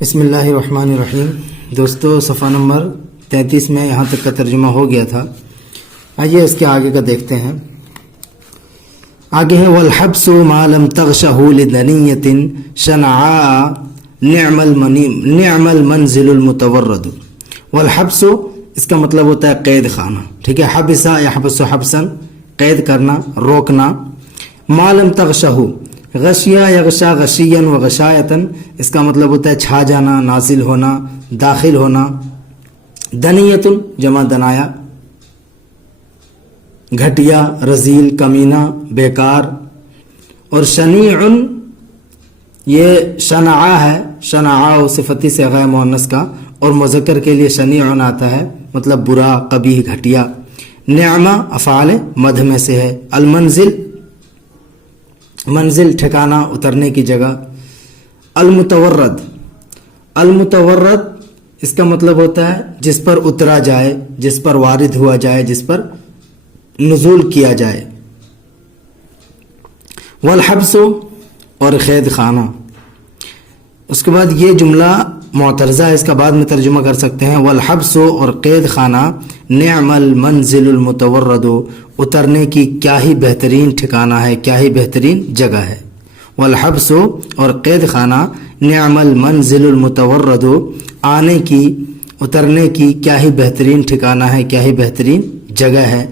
بسم اللہ الرحمن الرحیم۔ دوستو صفحہ نمبر 33 میں یہاں تک کا ترجمہ ہو گیا تھا۔ آئیے اس کے آگے کا دیکھتے ہیں۔ آگے ہے والحبس ما لم تغشہ لدنیۃ شنعاء نعم المنزل المتورد۔ والحبس اس کا مطلب ہوتا ہے قید خانہ، ٹھیک ہے۔ حبسا یحبس حبسا، قید کرنا، روکنا۔ ما لم تغشہ، غشیہ یغشا غشیا و غشایتاً، اس کا مطلب ہوتا ہے چھا جانا، نازل ہونا، داخل ہونا۔ دنیۃ جمع دنایا، گھٹیا، رذیل، کمینہ، بیکار۔ اور شنیع یہ شنعا ہے، شنعا صفتی سے غیر مؤنث کا، اور مذکر کے لیے شنیع آتا ہے، مطلب برا، قبیح، گھٹیا۔ نعمہ افعال مدح میں سے ہے۔ المنزل منزل ٹھکانہ، اترنے کی جگہ۔ المتورد المتورد اس کا مطلب ہوتا ہے جس پر اترا جائے، جس پر وارد ہوا جائے، جس پر نزول کیا جائے۔ والحبس اور قید خانہ۔ اس کے بعد یہ جملہ معترضہ ہے، اس کا بعد میں ترجمہ کر سکتے ہیں۔ والحبس اور قید خانہ نعم المنزل المتورد، اترنے کی کیا ہی بہترین ٹھکانہ ہے، کیا ہی بہترین جگہ ہے۔ والحبس اور قید خانہ نعم المنزل المتورد، آنے کی، اترنے کی کیا ہی بہترین ٹھکانہ ہے، کیا ہی بہترین جگہ ہے۔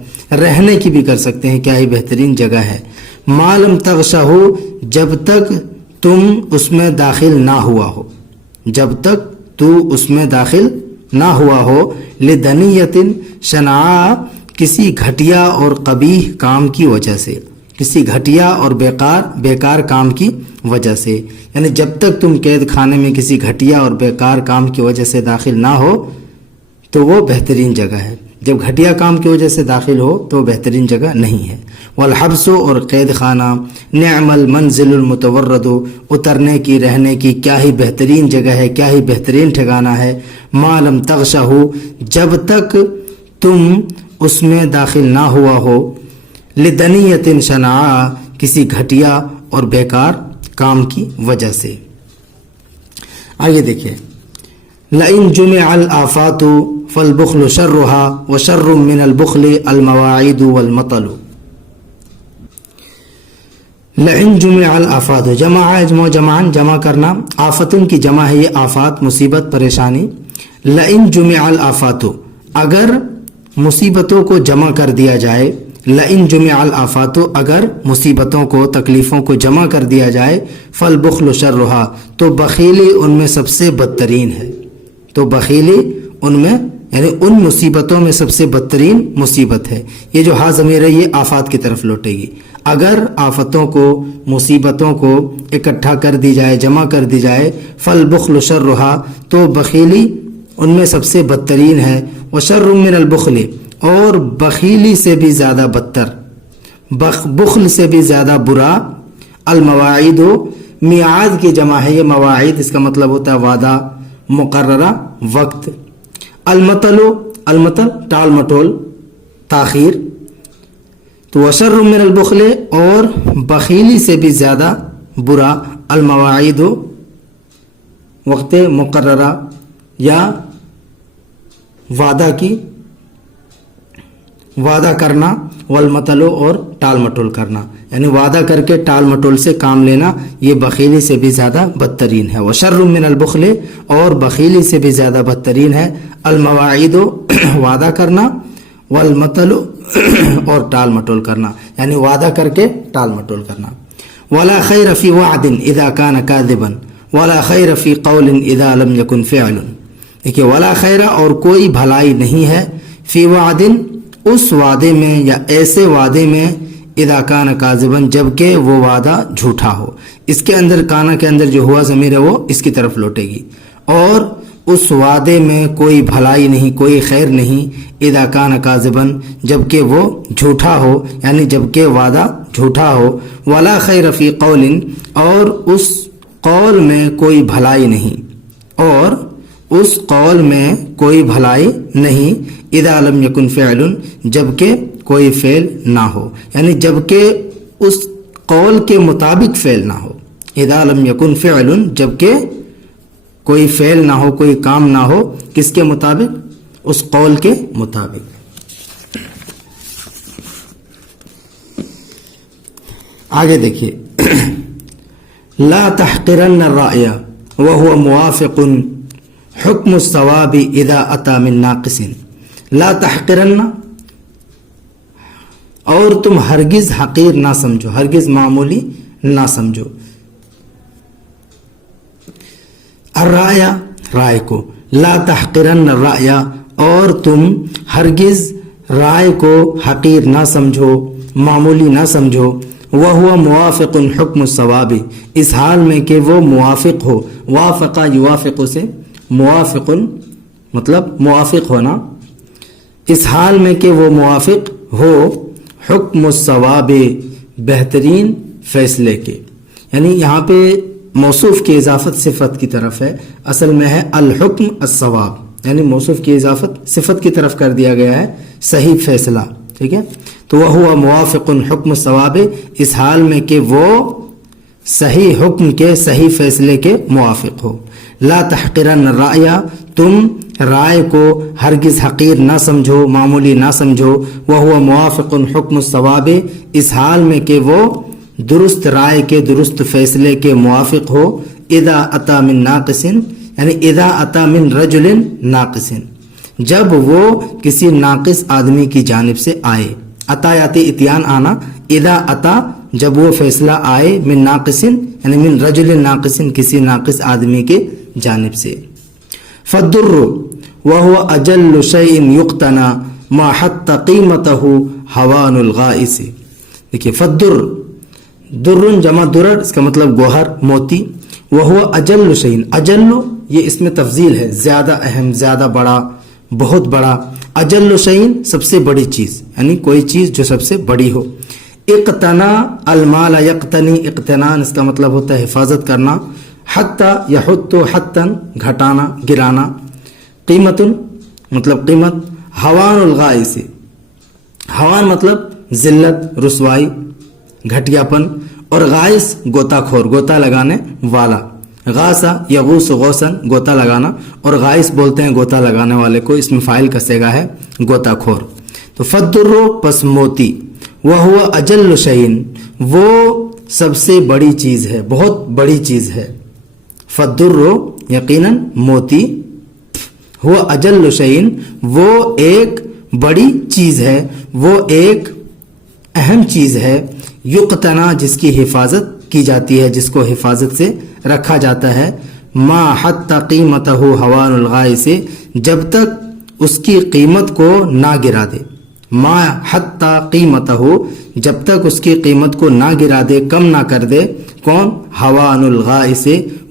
رہنے کی بھی کر سکتے ہیں، کیا ہی بہترین جگہ ہے۔ ما لم تغشہ، جب تک تم اس میں داخل نہ ہوا ہو، جب تک تو اس میں داخل نہ ہوا ہو۔ لدنیۃ شنعاء، کسی گھٹیا اور قبیح کام کی وجہ سے، کسی گھٹیا اور بیکار کام کی وجہ سے، یعنی جب تک تم قید خانے میں کسی گھٹیا اور بیکار کام کی وجہ سے داخل نہ ہو تو وہ بہترین جگہ ہے۔ جب گھٹیا کام کی وجہ سے داخل ہو تو وہ بہترین جگہ نہیں ہے۔ والحبس اور قید خانہ نعم المنزل المتورد، اترنے کی، رہنے کی کیا ہی بہترین جگہ ہے، کیا ہی بہترین ٹھکانہ ہے۔ ما لم تغشہ، جب تک تم اس میں داخل نہ ہوا ہو۔ لدنیۃ شنعاء، کسی گھٹیا اور بیکار کام کی وجہ سے۔ آگے دیکھیے۔ لئن جمع الآفات فالبخل شرها وشر من البخل المواعید والمطل۔ لئن جمع الآفات، جمع جمعان، جمع کرنا، آفتن کی جمع ہے یہ آفات، مصیبت، پریشانی۔ لئن جمع الآفات، اگر مصیبتوں کو جمع کر دیا جائے۔ لئن جمع الآفات، اگر مصیبتوں کو، تکلیفوں کو جمع کر دیا جائے۔ فالبخل شرها، تو بخیلی ان میں سب سے بدترین ہے۔ تو بخیلی ان میں، یعنی ان مصیبتوں میں سب سے بدترین مصیبت ہے۔ یہ جو ہا ضمیر ہے یہ آفات کی طرف لوٹے گی۔ اگر آفتوں کو، مصیبتوں کو اکٹھا کر دی جائے، جمع کر دی جائے۔ فالبخل شرها، تو بخیلی ان میں سب سے بدترین ہے۔ وشر من البخل، اور بخیلی سے بھی زیادہ بدتر، بخل سے بھی زیادہ برا۔ المواعید، میعاد کی جمع ہے یہ مواعید، اس کا مطلب ہوتا ہے وعدہ، مقررہ وقت۔ المطل، المطل ٹال مٹول، تاخیر۔ تو وشر من البخل، اور بخیلی سے بھی زیادہ برا۔ المواعید، وقت مقررہ یا وعدہ کی، وعدہ کرنا۔ والمطل، اور ٹال مٹول کرنا، یعنی وعدہ کر کے ٹال مٹول سے کام لینا، یہ بخیلی سے بھی زیادہ بدترین ہے۔ وشر من البخل، اور بخیلی سے بھی زیادہ بدترین ہے۔ المواعید، وعدہ کرنا۔ والمطل، اور ٹال مٹول کرنا، یعنی وعدہ کر کے ٹال مٹول کرنا۔ ولا خیر فی وعد اذا کان کاذبا ولا خیر فی قول اذا لم یکن فعل۔ دیکھیے، ولا خیر، اور کوئی بھلائی نہیں ہے، فی وعد، اس وعدے میں یا ایسے وعدے میں، اذا کان کاذبا، جب کہ وہ وعدہ جھوٹا ہو۔ اس کے اندر، کانا کے اندر جو ہوا ضمیر ہے وہ اس کی طرف لوٹے گی۔ اور اس وعدے میں کوئی بھلائی نہیں، کوئی خیر نہیں، اذا کان کاذبا، جب کہ وہ جھوٹا ہو، یعنی جب کہ وعدہ جھوٹا ہو۔ ولا خیر فی قول، اور اس قول میں کوئی بھلائی نہیں، اور اس قول میں کوئی بھلائی نہیں۔ اذا لم یکن فعل، جب کہ کوئی فعل نہ ہو، یعنی جب کہ اس قول کے مطابق فعل نہ ہو۔ اذا لم یکن فعل، جب کہ کوئی فعل نہ ہو, کوئی کام نہ ہو, کس کے مطابق؟ اس قول کے مطابق. آگے دیکھیے لا تحقرن الرأي وهو موافق حکم الصواب اذا اتى من ناقص. لا تحقرن، اور تم ہرگز حقیر نہ سمجھو، ہرگز معمولی نہ سمجھو. الرأي، رائے کو. لا تحقرن الرأي، اور تم ہرگز رائے کو حقیر نہ سمجھو، معمولی نہ سمجھو. وَهُوَ موافق حکم الصواب، اس حال میں کہ وہ موافق ہو. وافقہ یوافق سے موافق مطلب موافق ہونا، اس حال میں کہ وہ موافق ہو حکم الصواب، بہترین فیصلے کے. یعنی یہاں پہ موصوف کی اضافت صفت کی طرف ہے، اصل میں ہے الحکم الصواب، یعنی موصوف کی اضافت صفت کی طرف کر دیا گیا ہے، صحیح فیصلہ. ٹھیک ہے، تو وہ ہوا موافق حکم الصواب، اس حال میں کہ وہ صحیح حکم کے، صحیح فیصلے کے موافق ہو. لا تحقرن الرأي، تم رائے کو ہرگز حقیر نہ سمجھو، معمولی نہ سمجھو. وہو موافق حکم الصواب، اس حال میں کہ وہ درست رائے کے، درست فیصلے کے موافق ہو. اذا اتی من ناقص، یعنی اذا اتی من رجل ناقص، جب وہ کسی ناقص آدمی کی جانب سے آئے. اتا یاتی اتیان آنا، اذا اتا جب وہ فیصلہ آئے، من ناقص یعنی من رجل ناقص، کسی ناقص آدمی کے جانب سے. فالدر وهو اجل شيء يقتنى ما حتى قيمته هوان الغائس. دیکھیے فالدر، در جمع درر، اس کا مطلب گوہر، موتی. وهو اجل شيء، اجل یہ اس میں تفضیل ہے، زیادہ اہم، زیادہ بڑا، بہت بڑا. اجل شيء سب سے بڑی چیز، یعنی کوئی چیز جو سب سے بڑی ہو. اقتنا المال یقتنی، اقتنان اس کا مطلب ہوتا ہے حفاظت کرنا. حتی یحط حتن، گھٹانا، گرانا. قیمت مطلب قیمت. ہوان الغائس، ہوان مطلب ذلت، رسوائی، گھٹیا پن. اور غائس گوتا خور، گوتا لگانے والا. غاسا یغوس غوسن، گوتا لگانا. اور غائس بولتے ہیں گوتا لگانے والے کو، اس میں فاعل کا صیغہ ہے گوتا خور. تو فالدر پس موتی، وہو اجل شیء وہ سب سے بڑی چیز ہے، بہت بڑی چیز ہے. فالدر یقیناً موتی، ہوا اجل شیء وہ ایک بڑی چیز ہے، وہ ایک اہم چیز ہے. یقتنا جس کی حفاظت کی جاتی ہے، جس کو حفاظت سے رکھا جاتا ہے. ما حتی قیمتہ ہوان الغائس، جب تک اس کی قیمت کو نہ گرا دے. ما حتی قیمتہ، جب تک اس کی قیمت کو نہ گرا دے، کم نہ کر دے. کون؟ ہوان الغائس،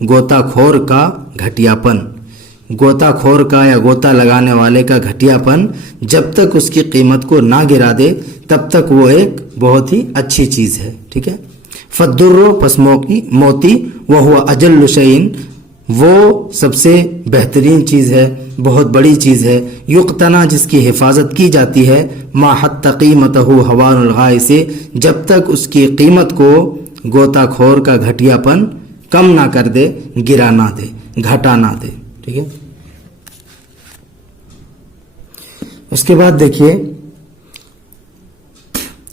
گوتا خور کا گھٹیا پن. گوتا خور کا یا گوتا لگانے والے کا گھٹیا پن جب تک اس کی قیمت کو نہ گرا دے، تب تک وہ ایک بہت ہی اچھی چیز ہے. ٹھیک ہے. فالدر پس موتی، وہو اجل شیء وہ سب سے بہترین چیز ہے، بہت بڑی چیز ہے. یقتنا جس کی حفاظت کی جاتی ہے. ما حتی قیمتہ ہوان الغائس، جب تک اس کی قیمت کو گوتا خور کا گھٹیا پن کم نہ کر دے، گرا نہ دے، گھٹا نہ دے. ٹھیک ہے. اس کے بعد دیکھیے،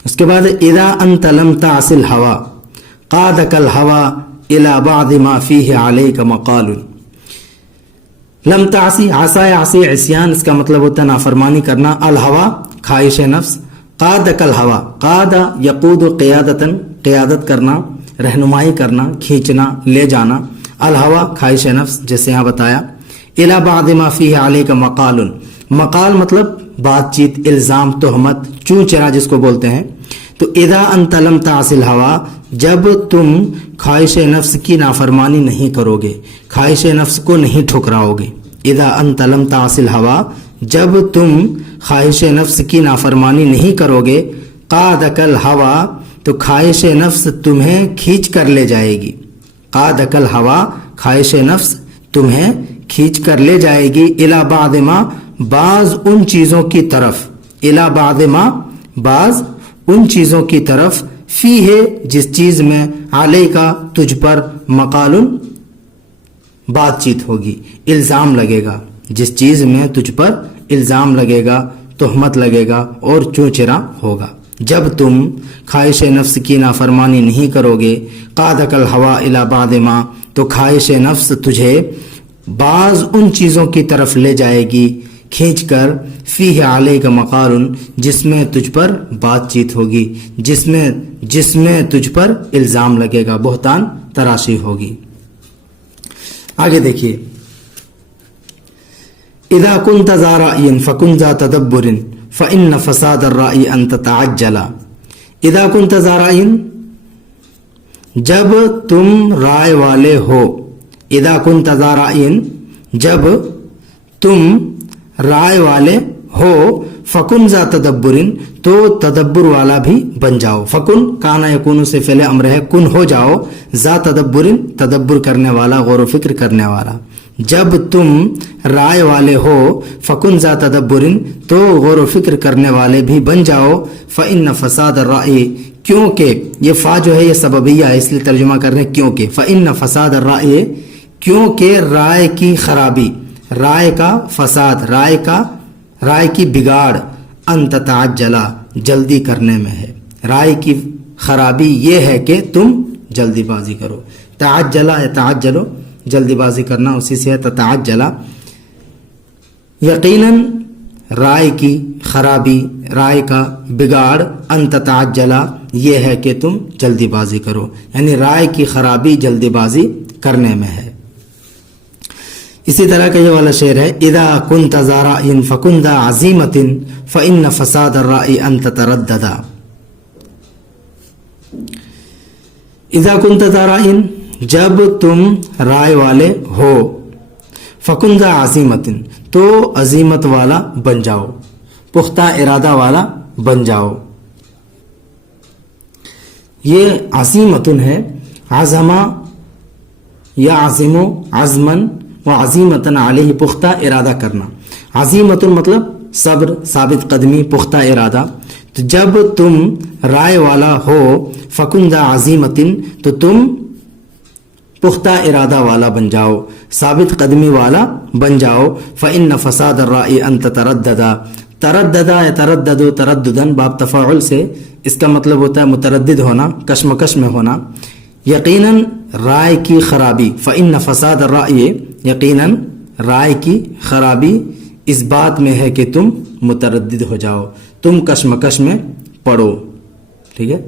اس کے بعد اذا انت لم تعص الهوى قادك الهوى الى بعض ما فيه عليك مقال. لم تعصی، عصا عصی عصیان، اس کا مطلب ہوتا ہے نافرمانی کرنا. الہوا خواہش نفس. قادک الہوا، قاد یقود قیادتن، قیادت کرنا، رہنمائی کرنا، کھینچنا، لے جانا. الہوا خواہش نفس، جیسے یہاں بتایا. الی بعض ما فیہ علیک مقال، مقال مطلب بات چیت، الزام، تہمت، چوں چرا جس کو بولتے ہیں. تو اذا انت لم تعص الہوا، جب تم خواہش نفس کی نافرمانی نہیں کرو گے، خواہش نفس کو نہیں ٹھکراؤ گے. اذا انت لم تعص الہوا، جب تم خواہش نفس کی نافرمانی نہیں کرو گے. قادک الہوا، تو خواہش نفس تمہیں کھینچ کر لے جائے گی. قادک الہوا، خواہش نفس تمہیں کھینچ کر لے جائے گی. الی بعض ما، بعض ان چیزوں کی طرف. الی بعض ما، بعض ان چیزوں کی طرف. فی ہے جس چیز میں، علیہ کا تجھ پر، مقال بات چیت ہوگی، الزام لگے گا، جس چیز میں تجھ پر الزام لگے گا، تہمت لگے گا اور چوچرا ہوگا۔ جب تم خواہش نفس کی نافرمانی نہیں کرو گے، قادک الہویٰ الی بعض ما، تو خواہش نفس تجھے بعض ان چیزوں کی طرف لے جائے گی کھینچ کر، فیہ علیک مقال، جس میں تجھ پر بات چیت ہوگی، جس میں تجھ پر الزام لگے گا، بہتان تراشی ہوگی۔ آگے دیکھیے، اذا كنت ذا رأي فكن ذا تدبر فإن فساد الرأي ان تتعجل۔ اذا كنت ذا رأي، جب تم رائے والے ہو، اذا كنت ذا رأي، جب تم رائے والے ہو، فکن ذا تدبر، تو تدبر والا بھی بن جاؤ۔ فکن کانا یکون سے فعل امر ہے، کن ہو جاؤ، ذا تدبر تدبر کرنے والا، غور و فکر کرنے والا۔ جب تم رائے والے ہو، فکن ذا تدبر، تو غور و فکر کرنے والے بھی بن جاؤ۔ فإن فساد الرأی، کیونکہ یہ فا جو ہے یہ سببیہ ہے، اس لیے ترجمہ کر رہے ہیں کیونکہ۔ فإن فساد الرأی، کیونکہ رائے کی خرابی، رائے کا فساد، رائے کی بگاڑ، ان تتعجلا، جلدی کرنے میں ہے۔ رائے کی خرابی یہ ہے کہ تم جلدی بازی کرو۔ تعجلا یا تعجلو، جلدی بازی کرنا، اسی سے ہے تتعجلا۔ یقیناً رائے کی خرابی، رائے کا بگاڑ، ان تتعجلا، یہ ہے کہ تم جلدی بازی کرو، یعنی رائے کی خرابی جلدی بازی کرنے میں ہے۔ اسی طرح کا یہ والا شعر ہے، اذا كنت ذا رأي فكن ذا عزيمة فإن فساد الرأي ان تترددا۔ اذا كنت ذا رأي، جب تم رائے والے ہو، فكن ذا عزيمة، تو عزیمت والا بن جاؤ، پختہ ارادہ والا بن جاؤ۔ یہ عزیمتن ہے، عزمہ یا عزمو، عزمن و عزیمتن علیہ، پختہ ارادہ کرنا۔ عزیمتن مطلب صبر، ثابت قدمی، پختہ ارادہ۔ تو جب تم رائے والا ہو، فکن ذا عزیمتن، تو تم پختہ ارادہ والا بن جاؤ، ثابت قدمی والا بن جاؤ۔ فإن فساد الرأی ان تترددا، ترددا یا تردد ترددن باب تفاعل سے، اس کا مطلب ہوتا ہے متردد ہونا، کشمکش میں ہونا۔ یقیناً رائے کی خرابی، فإن فساد الرأی، یقیناً رائے کی خرابی اس بات میں ہے کہ تم متردد ہو جاؤ، تم کشمکش میں پڑو، ٹھیک ہے۔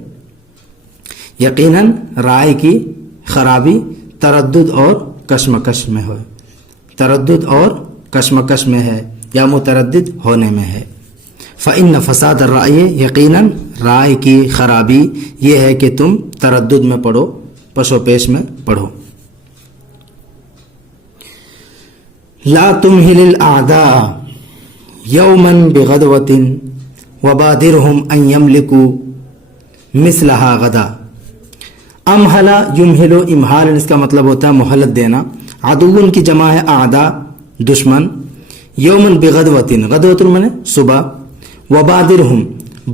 یقیناً رائے کی خرابی تردد اور کشمکش میں ہو، تردد اور کشمکش میں ہے یا متردد ہونے میں ہے۔ فإن فساد الرأی، یقیناً رائے کی خرابی یہ ہے کہ تم تردد میں پڑو، پشو پیش میں پڑھو۔ لا تمہل الاعداء یوما بغدوۃ وبادرہم ان یملکوا مثلہا غدا۔ امہلا یمہلو، امہال اس کا مطلب ہوتا ہے مہلت دینا۔ عدوون کی جمع ہے اعداء، دشمن۔ یومن بغدوۃ، غدوۃ من صبح۔ وبادرہم،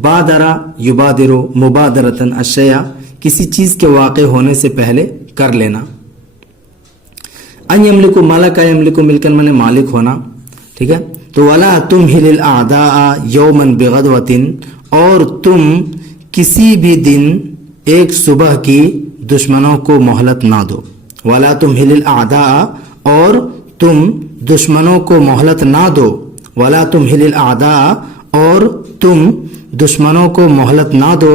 بادرا یبادرو مبادرتن الشیء، کسی چیز کے واقع ہونے سے پہلے کر لینا۔ ان یملکو، ملک یملکو، ملکن من مالک ہونا، ٹھیک ہے۔ تو ولا تمہل الاعداء یوما بغدوۃ، اور تم کسی بھی دن ایک صبح کی دشمنوں کو مہلت نہ دو۔ ولا تمہل الاعداء، اور تم دشمنوں کو مہلت نہ دو۔ ولا تمہل الاعداء، اور تم دشمنوں کو مہلت نہ دو۔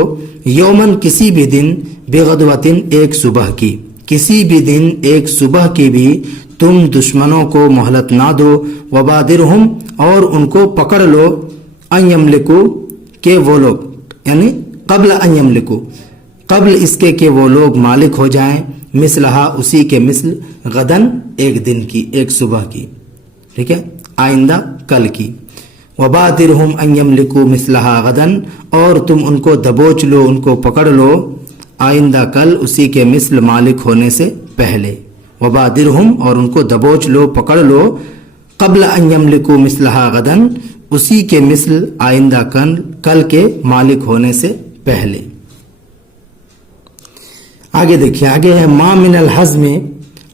یومن، کسی بھی دن، بغدوۃ، ایک صبح کی، کسی بھی دن ایک صبح کی بھی تم دشمنوں کو مہلت نہ دو۔ وبادرہم، اور ان کو پکڑ لو، ان یملکو، کہ وہ لوگ، یعنی قبل ان یملکو، قبل اس کے کہ وہ لوگ مالک ہو جائیں، مثلہا، اسی کے مثل، غدن، ایک دن کی، ایک صبح کی، ٹھیک ہے، آئندہ کل کی۔ وبادرہم ان یملکوا مثلہا غدن، اور تم ان کو دبوچ لو، ان کو پکڑ لو، آئندہ کل اسی کے مثل مالک ہونے سے پہلے۔ وبادرہم، اور ان کو دبوچ لو، پکڑ لو، قبل ان یملکوا مثلہا غدن، اسی کے مثل آئندہ کل کے مالک ہونے سے پہلے۔ آگے دیکھیے، آگے ہے ما من الحزم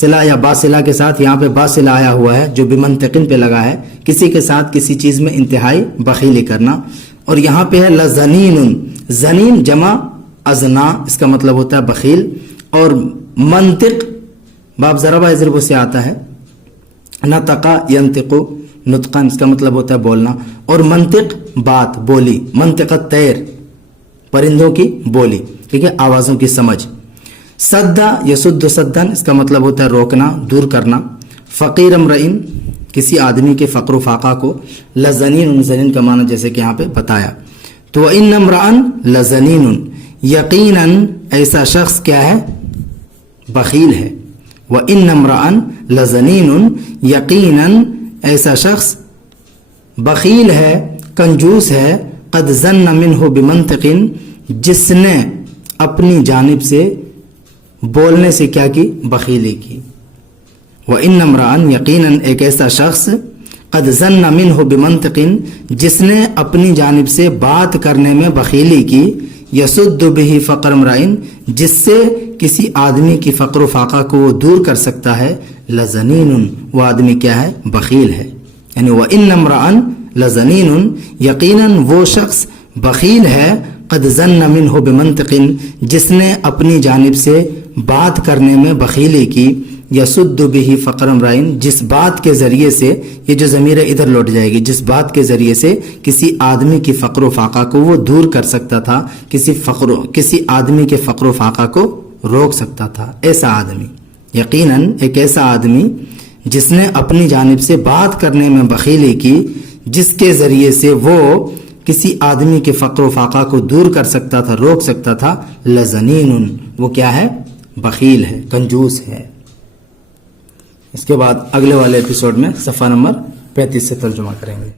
صلہ یا باصلہ کے ساتھ، یہاں پہ باصلہ آیا ہوا ہے جو بمنطقن پہ لگا ہے، کسی کے ساتھ کسی چیز میں انتہائی بخیلی کرنا. اور یہاں پہ ہے لزنین، زنین جمع ازنا، اس کا مطلب ہوتا ہے بخیل. اور منطق باب ضربہ یضرب سے آتا ہے، نطقا ینطقو نطقن، اس کا مطلب ہوتا ہے بولنا. اور منطق بات، بولی، منطق الطیر پرندوں کی بولی، ٹھیک ہے، آوازوں کی سمجھ. سدا یسد سدن، اس کا مطلب ہوتا ہے روکنا، دور کرنا. فقیر امرئن، کسی آدمی کے فقر و فاقہ کو. لزنین، زنین کا معنی جیسے کہ یہاں پہ بتایا. تو ان امرئن لزنین، یقیناً ایسا شخص کیا ہے؟ بخیل ہے. وَإِنَّ امْرَأً لَزَنِينٌ، یقیناً ایسا شخص بخیل ہے، کنجوس ہے. قَدْ ظَنَّ مِنْهُ بِمَنْطِقٍ، جس نے اپنی جانب سے بولنے سے کیا کی؟ بخیلی کی. وَإِنَّ امْرَأً، یقیناً ایک ایسا شخص، قَدْ ظَنَّ مِنْهُ بِمَنْطِقٍ، جس نے اپنی جانب سے بات کرنے میں بخیلی کی. یسد بہ فقر امرئن، جس سے کسی آدمی کی فقر و فاقہ کو وہ دور کر سکتا ہے. لزنین، وہ آدمی کیا ہے؟ بخیل ہے. یعنی وَإِنَّ امْرَأً لزنین، یقیناً وہ شخص بخیل ہے. قد ظن منہ بمنطق، جس نے اپنی جانب سے بات کرنے میں بخیلی کی. یسد بہ فقر امرئن، جس بات کے ذریعے سے، یہ جو ضمیر ادھر لوٹ جائے گی، جس بات کے ذریعے سے کسی آدمی کی فقر و فاقہ کو وہ دور کر سکتا تھا، کسی آدمی کے فقر و فاقہ کو روک سکتا تھا. ایسا آدمی، یقیناً ایک ایسا آدمی جس نے اپنی جانب سے بات کرنے میں بخیلی کی، جس کے ذریعے سے وہ کسی آدمی کے فقر و فاقہ کو دور کر سکتا تھا، روک سکتا تھا. لزنین، وہ کیا ہے؟ بخیل ہے، کنجوس ہے. اس کے بعد اگلے والے ایپیسوڈ میں صفحہ نمبر 35 سے ترجمہ کریں گے.